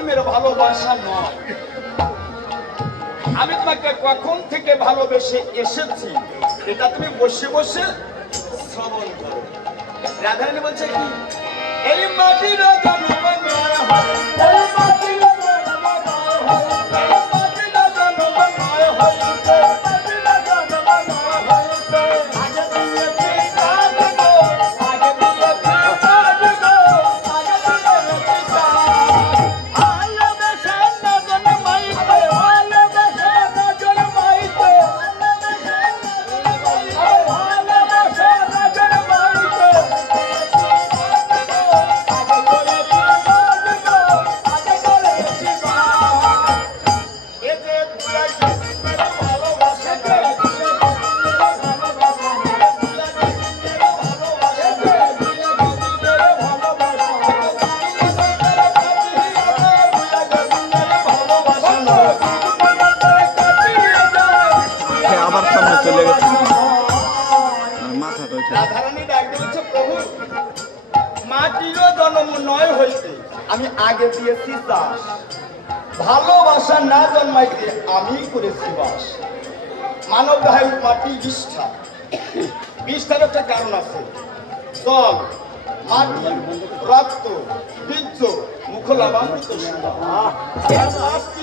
জন্মের ভালোবাসা নয়। আমি তোমাকে কখন থেকে ভালোবেসে এসেছি এটা তুমি বসে বসে শ্রবণ করো। রাধারানী বলছে কি, এই মাটির জন্ম নয় হয়, এই মাটির জন্ম নয় হয়, এই মাটির জন্ম নয় হইতে, মাটির জন্ম নয় হইতে, আগে দিয়েছি কাজ গো, আগে দিয়েছি কাজ গো, আগে দিয়েছি কাজ। ভালোবেসে না জন্মাইতে, ভালোবেসে না জন্মাইতে, ভালোবেসে না জন্মাইতে, আবার সামনে চলে গেছে মাথাটা রাধারানী ডাক দিয়েছে, প্রভু মাটিরও জন্ম নয় হইতে আমি আগে দিয়েছি চাষ, ভালোবাসা না জন্মাইতে আমি করেছি বাস। মানব দেহে মাটি বিষ্ঠা, বিষ্ঠার একটা কারণ আছে, জল, মাটি, রক্ত, বীর্য, মুখলাবামৃত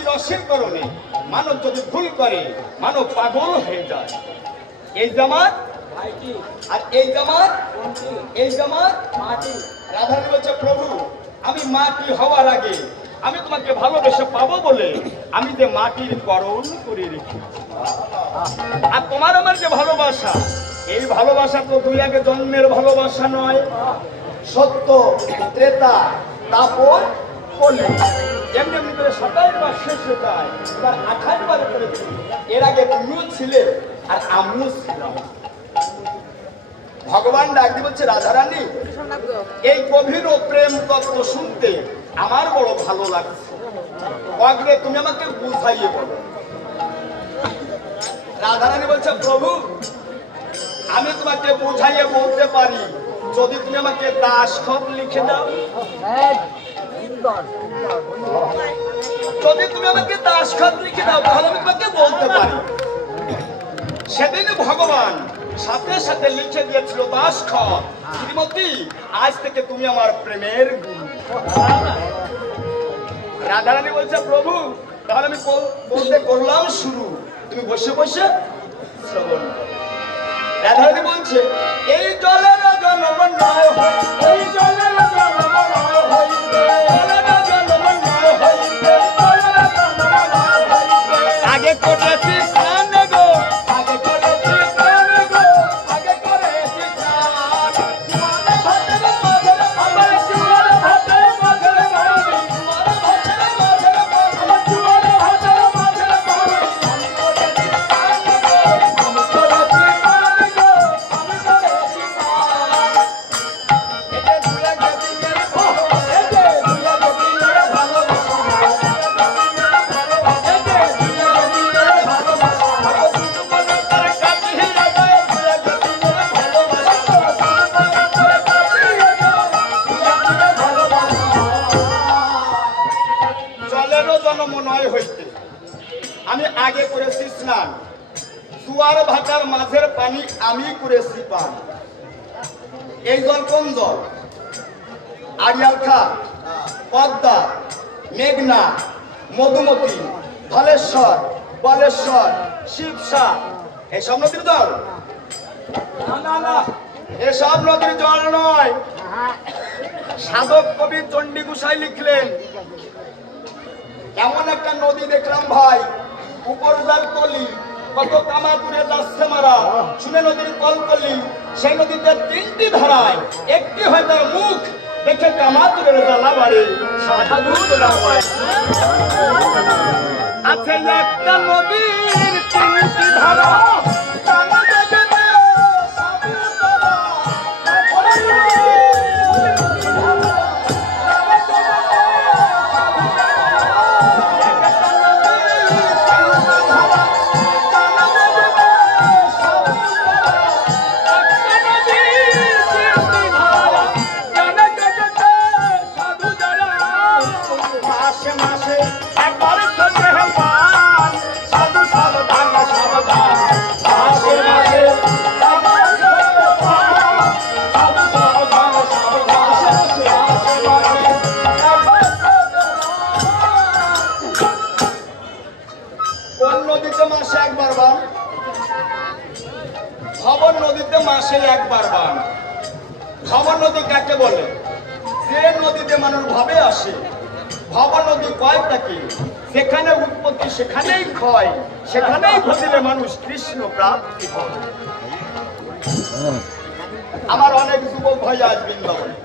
রসের কারণে মানব যদি ভুল করে মানব পাগল হয়ে যায়। এই জামাত আর এই জামাত, এই জামাত মাটি। রাধারানী বলছে, প্রভু আমি মাটি হওয়ার আগে আমি তোমাকে ভালোবেসে পাবো বলে আমি যে মাটির করণ করে রেখেছি। আর তোমার আমার যে ভালোবাসা, এই ভালোবাসা তো দুই আগে জন্মের ভালোবাসা নয়। সত্য, ত্রেতা, তাপর, কলি, এমনি এমনি করে 27 বার শেষ হয়ে যায়, এবার 28 বার করেছি। এর আগে তুমিও ছিলে আর আমিও ছিলাম। ভগবান ডাক দিয়ে বলছে, রাধারানী এই গভীর ও প্রেম তত্ত্ব শুনতে আমার বড় ভালো লাগছে, অগ্রে তুমি আমাকে বুঝাইয়ে বলো। রাধারানী বলছে, প্রভু আমি তোমাকে বুঝাইয়ে বলতে পারি যদি তুমি আমাকে দাসখত লিখে দাও। যদি তুমি আমাকে দাসখত লিখে দাও তাহলে আমি তোমাকে বলতে পারি। সেদিন ভগবান সাথে সাথে লিখে দিয়েছিল দাসখত, শ্রীমতী আজ থেকে তুমি আমার প্রেমের গুরু। রাধারানী বলছে, প্রভু তাহলে আমি বলতে করলাম শুরু, তুমি বসে বসে শ্রবণ করো। রাধারানী বলছে, এই জলের জন্ম নয় হয়, এই জলের জন্ম নয় হইতে, জলের জন্ম নয় হইতে, জলের জন্ম নয় হইতে, আগে করেছি স্নান গো, আগে করেছি স্নান গো, আগে করেছি স্নান। জোয়ার ভাতের মাঝে আমার জোয়ার ভাতের মাঝে পানি, জোয়ার ভাতের মাঝে পানি, আমার জোয়ার ভাতের মাঝে পানি, আমি করেছি স্নান গো, আমি করেছি স্নান গো, আমি করেছি স্নান। এটা দুয়া গতির ভালোবাসা, এটা দুয়া গতির ভালোবাসা, এটা দুয়া গতির ভালোবাসা, আমার দুটো মনে তার কাছে হিরা যায়, দুয়া গতির ভালোবাসা, দুটো মনে তার কাছে হিরা যায়, দুয়া গতির ভালোবাসা। জলেরও জন্ম নয় হইতে আমি আগে করেছি স্নান, জোয়ার ভাটার মাঝের পানি আমি করেছি পান। এই জল কোন জল? আড়িয়াল খাঁ, পদ্মা, মেঘনা, মধুমতি, ধলেশ্বর, বলেশ্বর, শিবসা, এসব নদীর জল? না না না, এসব নদীর জল নয়। সাধক কবি চণ্ডী গোসাই লিখলেন, এমন একটা নদী দেখলাম ভাই, উপরদার কলি কত কামাতুরে যাচ্ছে মারা, শুনে নদীর কলকলি, সেই নদীতে 3টি ধারায়, একটি হয় তার মুখ, দেখে কামাতুরের জ্বালা বাড়ে, সাধু জ্বালা বাড়ে। আছে একটা নদীর 3টি ধারা, কানা দেখে সাধু জ্বালা, মাসে একবার চলে পান সাধু সাবধান সাবধান মাসে মাসে একবার চলে পান সাধু সাবধান সাবধান মাসে মাসে একবার চলে পান। কোন নদীতে মাসে একবার বান? ভবন নদীতে মাসে একবার বান। ভবন নদী কাকে বলে? যে নদীতে মানুষ ভাবে আসে। ভবন নদী কয়টাকে? যেখানে উৎপত্তি সেখানেই ক্ষয়, সেখানেই ঘটিলে মানুষ কৃষ্ণ প্রাপ্তি হয়। আমার অনেক যুবক ভাই আজ বৃন্দাবনে।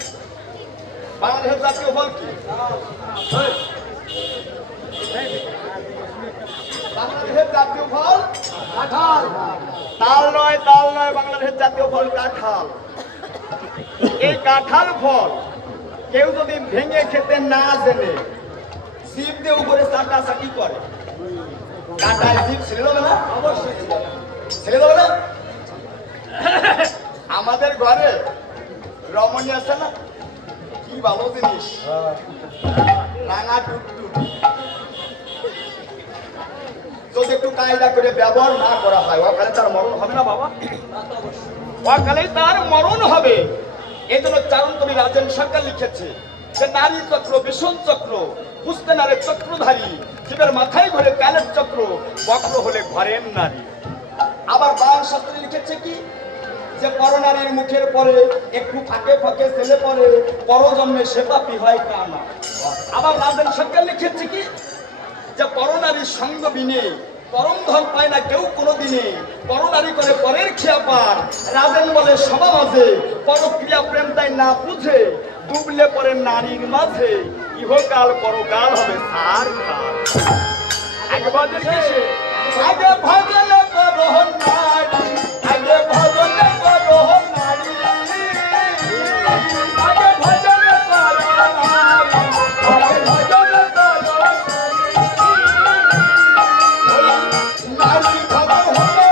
বাংলাদেশের জাতীয় ফল কি? বাংলাদেশের জাতীয় ফল কাঁঠাল। তাল নয়, তাল নয়, বাংলাদেশের জাতীয় ফল কাঁঠাল। এই কাঁঠাল ফল কেউ যদি ভেঙে খেতে না জেনে জিভ দিয়ে উপরে চাটাচাটি করে, কাঁটায় জিভ ছেড়ে দেবে না? অবশ্যই ছেড়ে দেবে না। আমাদের ঘরে রমণী আছে না, কি ভালো জিনিস, রাঙা টুকটুক। যদি একটু কায়দা করে ব্যবহার না করা হয় ওখানে তার মরণ হবে না বাবা? ওখানেই তার মরণ হবে। এই জন্য চারণ কবি রাজেন সরকার লিখেছে যে নারী চক্র বিষণ চক্র, বুঝতে নারে চক্রধারী, জীবের মাথায় ঘরে কালের চক্র, বক্র হলে ঘরের নারী। আবার বায়ান শাস্ত্রে লিখেছে কি যে পরনারীর মুখের পরে একটু ফাঁকে ফাঁকে ছেলে পরে, পরজন্মে সে পাপী হয় কানা। আবার রাজেন সরকার লিখেছে কি যে পরনারীর সঙ্গ বিনে পরম ধন পায় না কেউ কোনোদিনে, পরনারী করে পরের খেয়া পার, রাজেন বলে সবা মাঝে, পরক্রিয়া প্রেম তাই না বুঝে, ডুবলে পরে নারীর মাঝে, ইহকাল পরকাল হবে সার খাল। আগে ভজন কিসে? আগে ভজন করো নারী, আগে ভজন করো নারী, আগে ভজন করো নারী, আগে ভজন করো নারী, ভজন হলো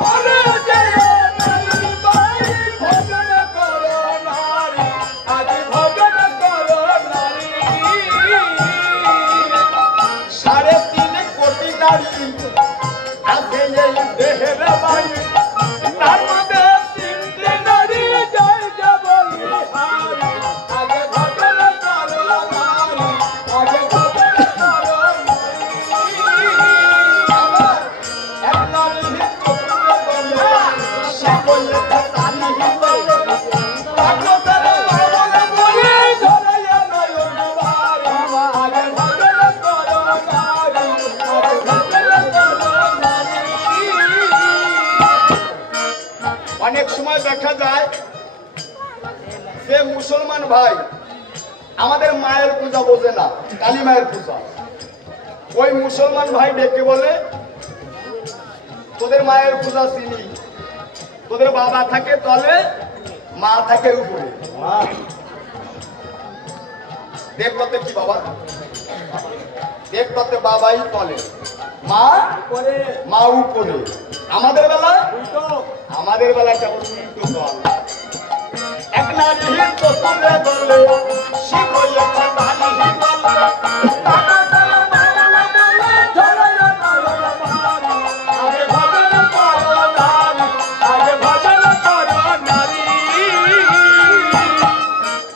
পরে যায় নারী, ভজন করো নারী, আগে ভজন করো নারী। 3.5 কোটি নারী আছে এই দেহের বাড়ি, তার মধ্যে 3টে নারী জয় জয় বলি হারি, আগে ভজন করো নারী, আগে ভজন করো নারী। আমার এক নারী চতুর্থ বলে সে বললে তানি বলে ভাগবতের বাবলে বলে ধরাইয়া নয়ন বাড়ি, আগে ভজন করো নারী, আগে ভজন করো নারী। অনেক সময় দেখা যায় যে মুসলমান ভাই আমাদের মায়ের পূজা বোঝে না, কালী মায়ের পূজা, ওই মুসলমান ভাই ডেকে বলে তোদের মায়ের পূজা চিনি, তোদের বাবা থাকে তলে মা থাকে উপরে। দেবতাতে কি বাবা? দেবতাতে বাবাই তলে, মা উপরে, মা উপরে। আমাদের বেলায় আমাদের বেলায় কেমন উল্টো দল। এক নারী তো তুলে বলে শিব হইয়াছে বাণী বলে, তাকে বলে মাওলা বলে ধরাইয়া নয়ন বাড়ি, আগে ভজন করো নারী, আগে ভজন করো নারী।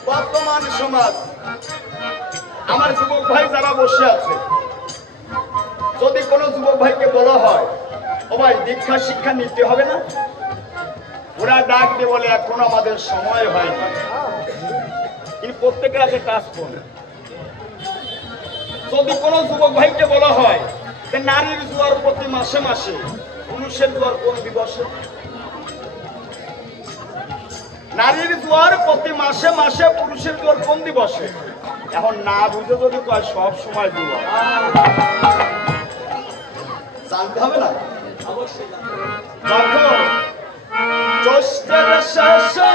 বর্তমান সমাজ আমার যুবক ভাই যারা বসে আছে, যদি কোনো যুবক ভাইকে বলা হয় ও ভাই দীক্ষা শিক্ষা নিতে হবে না, ওরা ডাক দিয়ে বলে এখন আমাদের সময় হয়নি। কিন্তু প্রত্যেকের আছে কাজ করে। যদি কোনো যুবক ভাইকে বলা হয় যে নারীর জোয়ার প্রতি মাসে মাসে, পুরুষের জোয়ার কোন দিবসে? নারীর জোয়ার প্রতি মাসে মাসে, পুরুষের জোয়ার কোন দিবসে? এখন না বুঝে যদি কয় সব সময় জোয়ার, জানতে হবে না? যখন জ্যৈষ্ঠের শেষে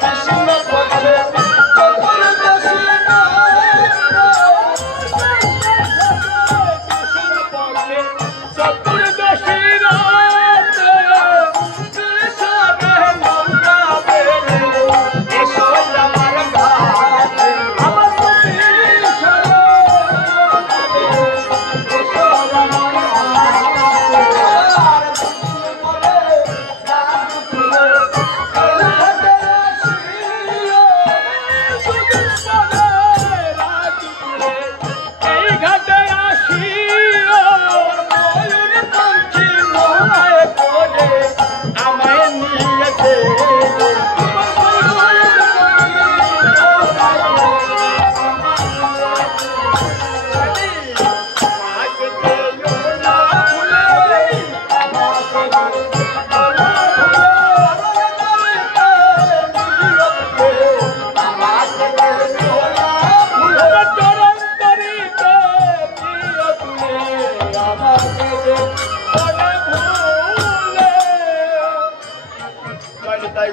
কৃষ্ণ পক্ষে চতুর্দশী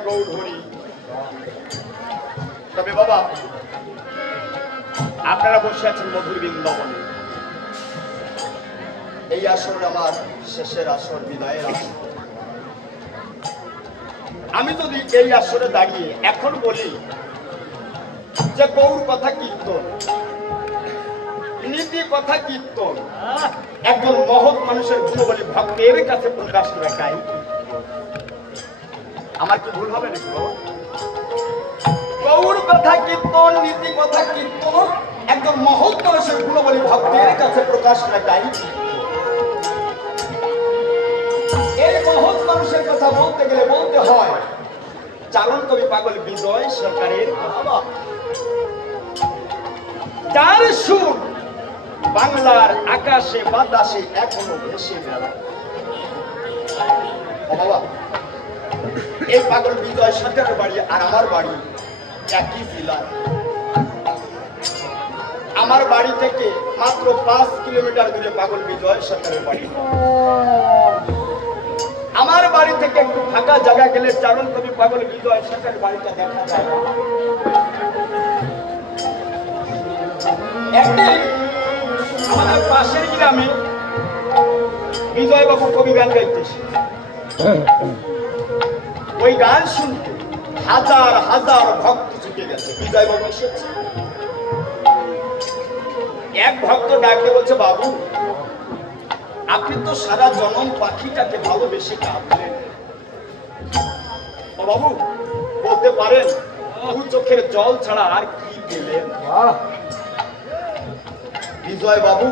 গৌর হরি। তবে বাবা, আপনারা বসে আছেন মধুর বৃন্দাবনে। এই আসর আমার শেষের আসর, বিদায়ের আসর। আমি যদি এই আসরে দাঁড়িয়ে এখন বলি যে গৌর কথা কীর্তন, নীতি কথা কীর্তন, একজন মহৎ মানুষের গুণবলী ভক্তের কাছে প্রকাশ দেখাই, আমার কি ভুল হবে নাকি বাবা? গৌর কথা কীর্তন, নীতি কথা কীর্তন, একজন মহৎ মানুষের গুণবলী ভক্তের কাছে প্রকাশ দেখাই। এই মহৎ মানুষের কথা বলতে গেলে বলতে হয় চারণ কবি পাগল বিজয় সরকারের বাবা, যার সুর বাংলার আকাশে বাতাসে এখনো ভেসে বেড়ায়। বাবা, এই পাগল বিজয় সরকারের বাড়ি আর আমার বাড়ি একই জেলায়। আমার বাড়ি থেকে মাত্র 5 কিলোমিটার দূরে পাগল বিজয় সরকারের বাড়ি। আমার বাড়ি থেকে একটু ফাঁকা জায়গা গেলে চারণ কবি পাগল বিজয় সরকারের বাড়িটা দেখা যায়। একদিন আমাদের পাশের গ্রামে বিজয় বাবু কবি গান গাইতেছে। ওই গান শুনতে হাজার হাজার ভক্ত ছুটে গেছে। বিজয় বাবু এসেছে। এক ভক্ত ডাকতে বলছে, বাবু আপনি তো সারা জনম পাখিটাকে ভালোবেসে কাঁদলেন। ও বাবু, বলতে পারেন দু চোখের জল ছাড়া আর কি পেলেন? বিজয় বাবু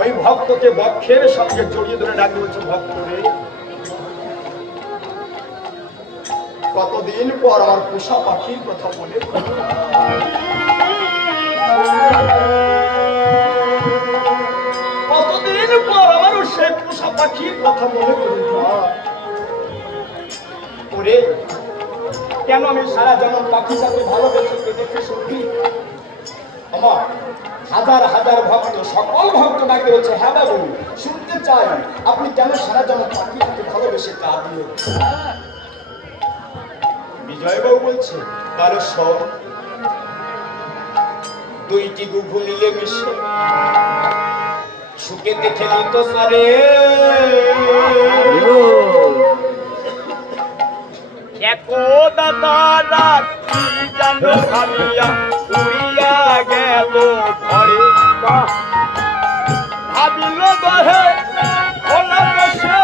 ওই ভক্তকে বক্ষের সঙ্গে জড়িয়ে ধরে ডাকতে বলছে, ভক্ত রে, কতদিন পর আমার পোষা পাখির কথা মনে পড়ল। কতদিন পর আমার সে পোষা পাখির কথা মনে পড়ল। ওরে, কেন আমি সারা জনম পাখিটাকে ভালোবেসে দেখে শুনছি? আমার হাজার হাজার ভক্ত, সকল ভক্ত ডাকতে বলছে, হ্যাঁ বাবু শুনতে চাই আপনি কেন সারা জনম পাখিটাকে ভালোবেসে কাঁদলেন। বিজয়বাবু বলছে, তার সব দুইটি গুঘু মিলে মিশে সুখে দেখে নিত সারে। একদা কি জানো ভাবিয়া উড়িয়া গেল ঘরে, ভাবিল দহে খোলা বেশে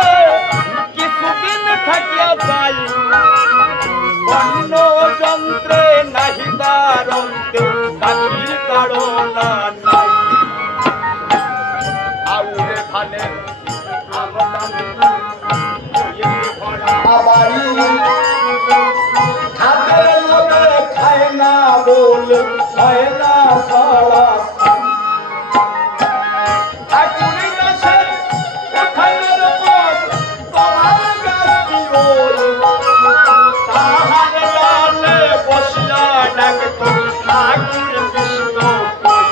কিছুদিন থাকিয়া যাই, অন্য যন্ত্রে নাহি বারন্তে পাখির তাড়না নাই। আউরে ধানের আমদানি হইতে ভরা বাড়ি, হাতের লোকে খায় না বলে হয় না সারা। ঠাকুরি গাছে উঠানের পর তোমার গাছটি ওই, তাহার লালে বসিয়া ডাকত ঠাকুর কৃষ্ণ কই।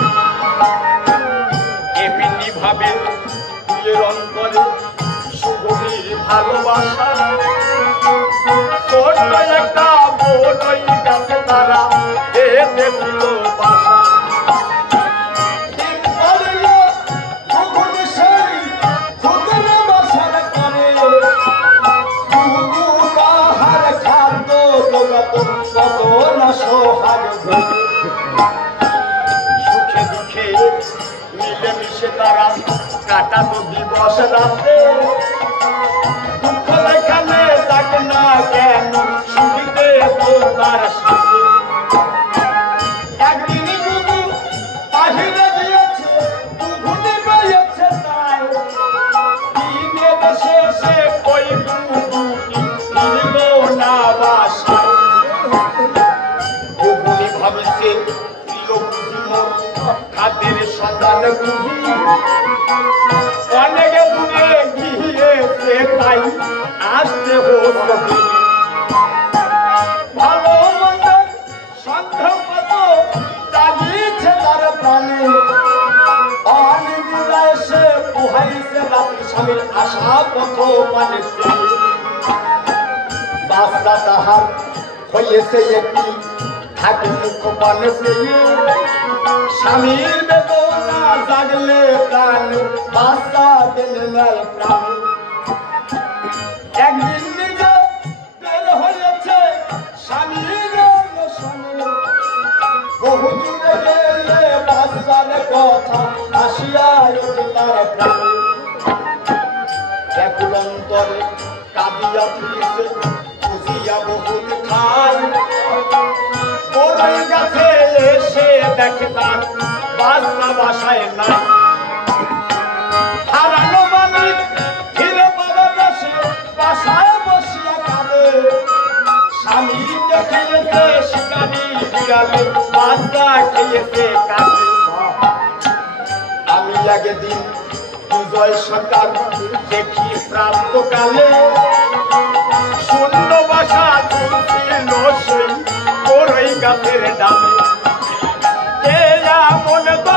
এমনি ভাবে দুয়ের অন্তরে সুগভীর ভালোবাসা, ছোট্ট একটা বড়ই গাছে তারা বেঁধেছিল বাসা। সুখে দুঃখে মিলেমিশে তারা কাটাতো দিবস রাতে, দুঃখ লেখানে থাকে না কেন সুবিধে তো তার সাথে। একদিন গুগু বাহিরে গিয়েছে, গুগুনি পেয়েছে তাই, দিনে বসে সে কই গুগুনি নিল না বাসায়। গুগুনি ভাবিছে প্রিয় বুঝি মোর খাদ্যের সন্ধান বুঝি, অনেকে দূরে গিয়েছে তাই আসতে হচ্ছে। ভালো মন্দ সন্দেহ কত জাগিয়েছে তার প্রাণে, অনেক বিদায় সে পুহাইছে রাত্রি স্বামীর আশা পথ পানে। বাচ্চা তাহার হইয়েছে একটি থাকে মুখ পানে স্বামীর বেদনা জাগলে প্রাণ বাচ্চা দিলে নেয় প্রাণ একদিন নিজে বের হয়েছে স্বামীর সনে বহু দূরে গেলে বাচ্চার কথা আসিয়া ওঠে তার প্রাণে ব্যাকুল অন্তরে কাঁদিয়া ফিরেছে বুঝিয়া বহুত খাই বড়ই গাছে এসে দেখে তার বাচ্চা বাসায় নাই হারানো মানিক ফিরে পাবে বসে বাসায় বসিয়া কাঁদে স্বামী খেয়েছে শিকারি বিড়ালে বাচ্চা খেয়েছে কাঁদে আমি আগে দিন বিজয় সরকার দেখি প্রান্তকালে শূন্য বাসা ছিল সেই বড়ই গাছের ডালে মনে তো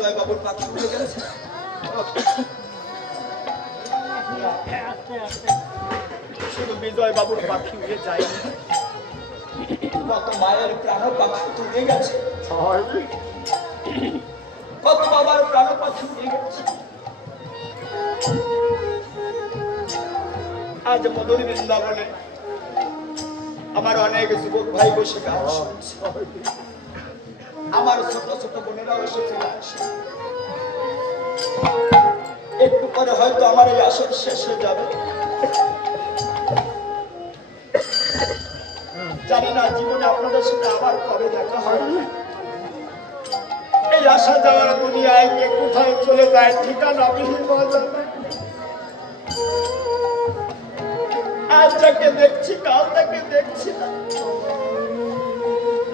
বিজয় বাবুর পাখি উড়ে গেছে। শুধু বিজয় বাবুর পাখি উড়ে যায়নি, কত মায়ের প্রাণ পাখি উড়ে গেছে, কত বাবার প্রাণ পাখি উড়ে গেছে। আজ মধুর বৃন্দাবনে আমার অনেক যুবক ভাই বসে গান শুনছে, আমার ছোট ছোট বোনেরাও এসেছে গান শুনতে। একটু পরে হয়তো আমার এই আসর শেষ হয়ে যাবে, জানি না জীবনে আপনাদের সাথে আবার কবে দেখা হয়। এই আসা যাওয়ার দুনিয়ায় কে কোথায় চলে যায় ঠিকানা বিহীন হয়ে যাবে। আজ যাকে দেখছি কাল তাকে দেখছি না,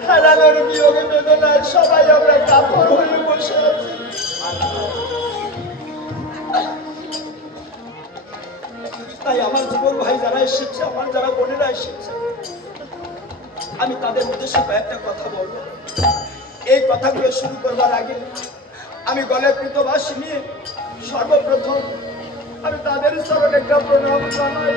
হারানোর বিয়োগে বেদনায় সবাই আমরা কাপড় হয়ে বসে আছি। তাই আমার যুবক ভাই যারা এসেছে, আমার যারা বোনেরা এসেছে, আমি তাদের উদ্দেশ্যে কয়েকটা কথা বলবো। এই কথাগুলো শুরু করবার আগে আমি গলে কৃতবাসী নিয়ে সর্বপ্রথম আমি তাদের চরণে একটা প্রণাম জানাই।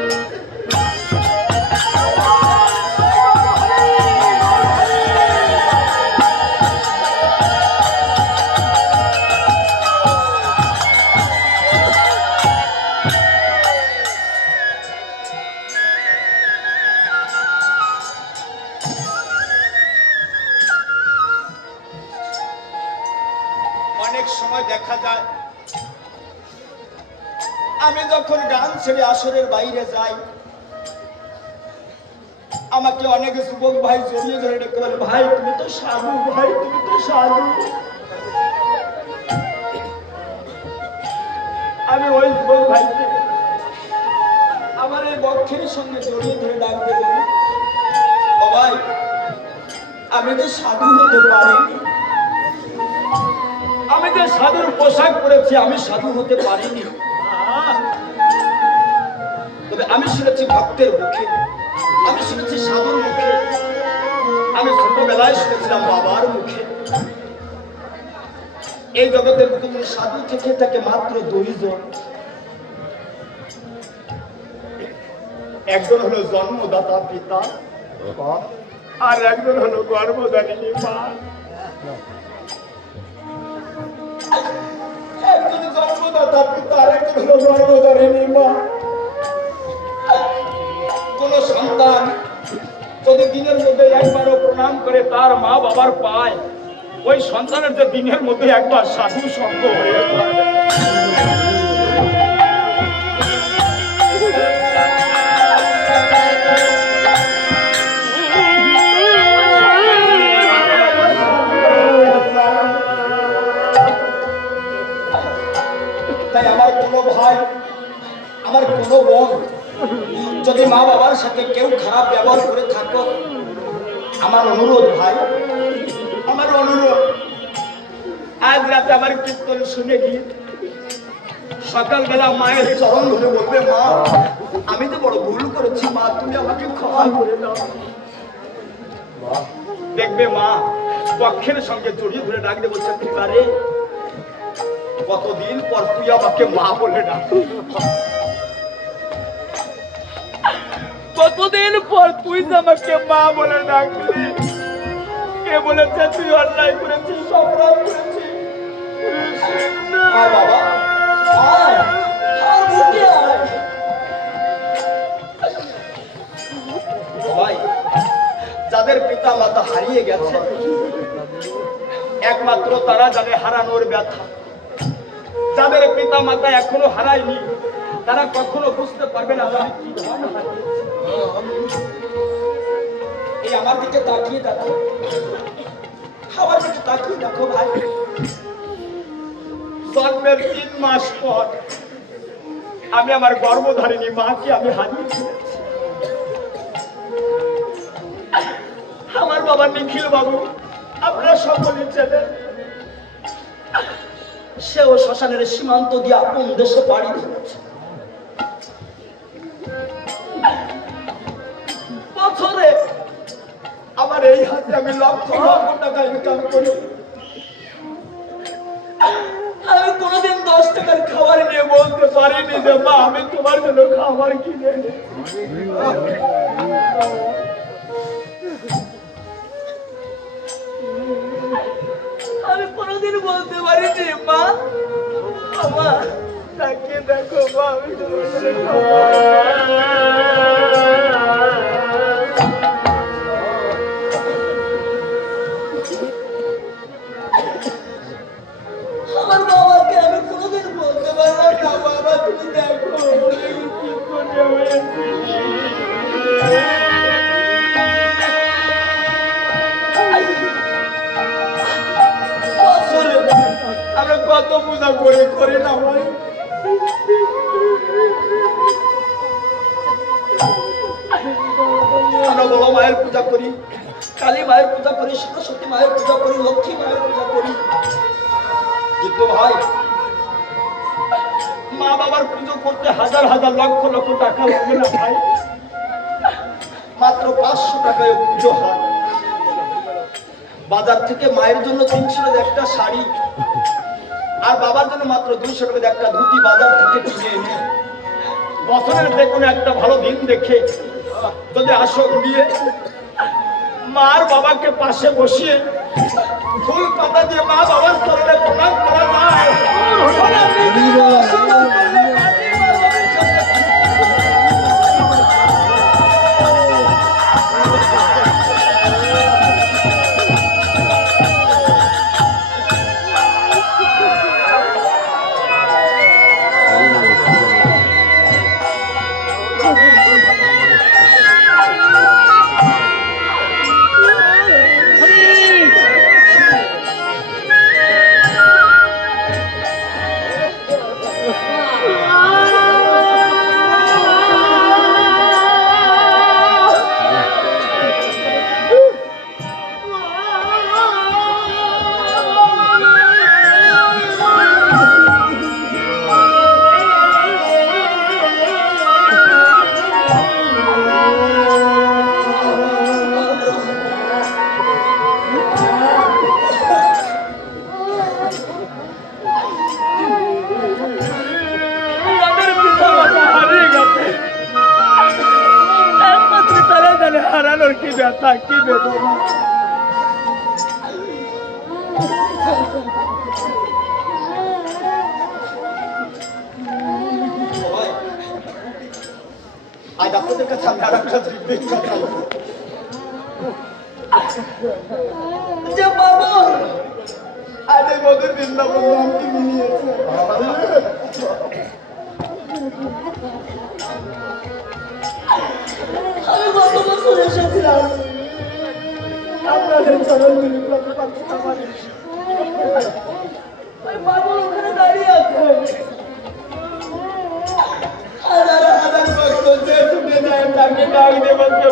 অনেক সময় দেখা যায় আমি যখন গান ছেড়ে আসরের বাইরে যাই, আমাকে অনেক যুবক ভাই জড়িয়ে ধরে ডেকে বলে, ভাই তুমি তো সাধু, ভাই তুমি তো সাধু। আমি ওই যুবক ভাইকে আমার এই বক্ষের সঙ্গে জড়িয়ে ধরে ডাকতে বলি, ও ভাই আমি তো সাধু হতে পারিনি, আমি যে সাধুর পোশাক পরেছি আমি সাধু হতে পারিনি, তবে আমি শুনেছি ভক্তের মুখে, আমি শুনেছি সাধুর মুখে, আমি ছোটবেলায় শুনেছিলাম বাবার মুখে। এই জগতের ভিতরে সাধু থেকে থাকে মাত্র দুইজন, একজন হলো জন্মদাতা পিতা আর একজন হলো গর্ভধারিণী মা। একজন জন্মদাতা পিতা আর একজন হলো গর্ভধারিণী মা। কোন সন্তান যদি দিনের মধ্যে একবারও প্রণাম করে তার মা বাবার পায়, ওই সন্তানের যে দিনের মধ্যে একবার সাধু সঙ্গ হয়ে যায়। তাই আমার কোনো ভাই, আমার কোনো বোন যদি মা বাবার সাথে কেউ খারাপ ব্যবহার করে থাকো, আমার অনুরোধ ভাই, আমার অনুরোধ, আজ রাতে আমার কীর্তন শুনে গিয়ে সকালবেলা মায়ের চরণ ধরে বলবে, মা আমি তো বড় ভুল করেছি, মা তুমি আমাকে ক্ষমা করে দাও। দেখবে মা পক্ষের সঙ্গে জড়িয়ে ধরে ডাকতে বলছে, পিতারে কতদিন পর তুই আমাকে মা বলে ডাক, কতদিন পর তুই আমাকে মা বলে ডাকলি। কে বলেছে তুই অন্যায় করেছিস, অপরাধ করেছিস? বাবা ভাই, যাদের পিতা মাতা হারিয়ে গেছে একমাত্র তারা জানে হারানোর ব্যথা। যাদের পিতা মাতা এখনো হারায়নি তারা কখনো বুঝতে পারবে না আমি কি ধন হারিয়েছি। এই আমার দিকে তাকিয়ে দেখো, আমার দিকে তাকিয়ে দেখো ভাই, জন্মের 3 মাস পর আমি আমার গর্ভধারিণী মাকে আমি হারিয়ে ফেলেছি। আমার বাবা নিখিল বাবু আপনারা সকলে চেনেন, সেও শ্মশানের সীমান্ত দিয়ে আপন দেশে পাড়ি দিয়েছে। বছরে আমার এই হাতে আমি লক্ষ লক্ষ টাকা ইনকাম করি, আমি কোনোদিন 10 টাকার খাবার নিয়ে বলতে পারিনি যে মা আমি তোমার জন্য খাবার কিনে এনেছি। আমি কোনোদিন বলতে পারিনি মা মা তাকিয়ে দেখো মা আমি তোমার জন্য আমার বাবাকে আমি কোনোদিন বলতে পারলাম না বাবা তুমি দেখো কি করে হয়েছে। বছরে আমরা কত পূজা করি না ভাই। আমরা বড় মায়ের পূজা করি, কালী মায়ের পূজা করি, সরস্বতী মায়ের পূজা করি, লক্ষ্মী মায়ের পূজা করি, কিন্তু ভাই মা বাবার পুজো করতে হাজার হাজার লক্ষ লক্ষ টাকা লাগে না ভাই, মাত্র 500 টাকায় পুজো হয়। বাজার থেকে মায়ের জন্য 300 টাকার একটা শাড়ি আর বাবার জন্য মাত্র 200 টাকার একটা ধুতি বাজার থেকে কিনে এনে বছরের যে কোনো একটা ভালো দিন দেখে যদি আসন দিয়ে মার বাবাকে পাশে বসিয়ে ফুল পাতা দিয়ে মা বাবার চরণে প্রণাম করা যায়। হারানোর কি ব্যথা কি বেদনা। আজ আপনাদের কাছে আমি আর একটা জিজ্ঞেস কথা যে বাবা আজ এই মধুর বৃন্দাবন নামটি মিলিয়েছে। আমি গত বছর এসেছিলাম আপনাদের চরণ বাবুর ওখানে দাঁড়িয়ে আছে হাজার হাজার ভক্ত যে ছুটে যায় তাকে ডাক দিয়ে বলছে